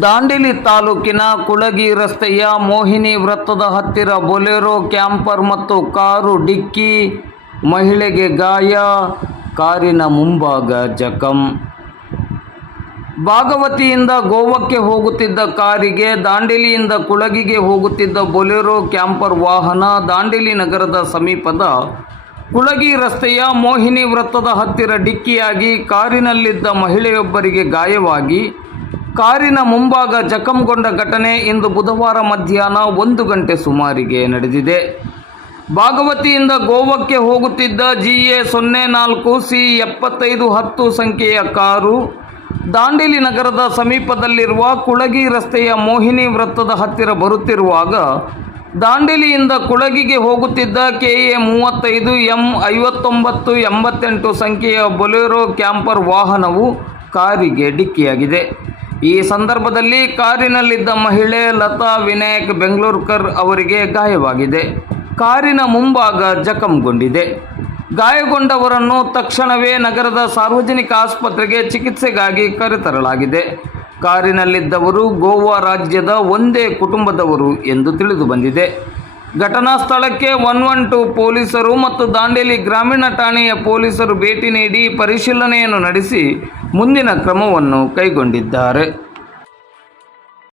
ದಾಂಡೇಲಿ ತಾಲೂಕಿನ ಕುಳಗಿ ರಸ್ತೆಯ ಮೋಹಿನಿ ವೃತ್ತದ ಹತ್ತಿರ ಬೊಲೆರೋ ಕ್ಯಾಂಪರ್ ಮತ್ತು ಕಾರು ಡಿಕ್ಕಿ ಮಹಿಳೆಗೆ ಗಾಯ, ಕಾರಿನ ಮುಂಭಾಗ ಜಖಂ. ಭಾಗವತಿಯಿಂದ ಗೋವಕ್ಕೆ ಹೋಗುತ್ತಿದ್ದ ಕಾರಿಗೆ ದಾಂಡೇಲಿಯಿಂದ ಕುಳಗಿಗೆ ಹೋಗುತ್ತಿದ್ದ ಬೊಲೆರೋ ಕ್ಯಾಂಪರ್ ವಾಹನ ದಾಂಡೇಲಿ ನಗರದ ಸಮೀಪದ ಕುಳಗಿ ರಸ್ತೆಯ ಮೋಹಿನಿ ವೃತ್ತದ ಹತ್ತಿರ ಡಿಕ್ಕಿಯಾಗಿ ಕಾರಿನಲ್ಲಿದ್ದ ಮಹಿಳೆಯೊಬ್ಬರಿಗೆ ಗಾಯವಾಗಿ ಕಾರಿನ ಮುಂಭಾಗ ಜಖಂಗೊಂಡ ಘಟನೆ ಇಂದು ಬುಧವಾರ ಮಧ್ಯಾಹ್ನ ಒಂದು ಗಂಟೆ ಸುಮಾರಿಗೆ ನಡೆದಿದೆ. ಭಾಗವತಿಯಿಂದ ಗೋವಕ್ಕೆ ಹೋಗುತ್ತಿದ್ದ ಜಿ ಎ ಸೊನ್ನೆ ನಾಲ್ಕು ಸಿ ಎಪ್ಪತ್ತೈದು ಹತ್ತು ಸಂಖ್ಯೆಯ ಕಾರು ದಾಂಡೇಲಿ ನಗರದ ಸಮೀಪದಲ್ಲಿರುವ ಕುಳಗಿ ರಸ್ತೆಯ ಮೋಹಿನಿ ವೃತ್ತದ ಹತ್ತಿರ ಬರುತ್ತಿರುವಾಗ ದಾಂಡೇಲಿಯಿಂದ ಕುಳಗಿಗೆ ಹೋಗುತ್ತಿದ್ದ ಕೆ ಎ ಮೂವತ್ತೈದು ಎಂ ಐವತ್ತೊಂಬತ್ತು ಎಂಬತ್ತೆಂಟು ಸಂಖ್ಯೆಯ ಬೊಲೆರೋ ಕ್ಯಾಂಪರ್ ವಾಹನವು ಕಾರಿಗೆ ಡಿಕ್ಕಿಯಾಗಿದೆ. ಈ ಸಂದರ್ಭದಲ್ಲಿ ಕಾರಿನಲ್ಲಿದ್ದ ಮಹಿಳೆ ಲತಾ ವಿನಾಯಕ್ ಬೆಂಗಳೂರ್ಕರ್ ಅವರಿಗೆ ಗಾಯವಾಗಿದೆ. ಕಾರಿನ ಮುಂಭಾಗ ಜಖಂಗೊಂಡಿದೆ. ಗಾಯಗೊಂಡವರನ್ನು ತಕ್ಷಣವೇ ನಗರದ ಸಾರ್ವಜನಿಕ ಆಸ್ಪತ್ರೆಗೆ ಚಿಕಿತ್ಸೆಗಾಗಿ ಕರೆತರಲಾಗಿದೆ. ಕಾರಿನಲ್ಲಿದ್ದವರು ಗೋವಾ ರಾಜ್ಯದ ಒಂದೇ ಕುಟುಂಬದವರು ಎಂದು ತಿಳಿದು ಬಂದಿದೆ. ಘಟನಾ ಸ್ಥಳಕ್ಕೆ ಒನ್ ಒನ್ ಟು ಪೊಲೀಸರು ಮತ್ತು ದಾಂಡೇಲಿ ಗ್ರಾಮೀಣ ಠಾಣೆಯ ಪೊಲೀಸರು ಭೇಟಿ ನೀಡಿ ಪರಿಶೀಲನೆಯನ್ನು ನಡೆಸಿ ಮುಂದಿನ ಕ್ರಮವನ್ನು ಕೈಗೊಂಡಿದ್ದಾರೆ.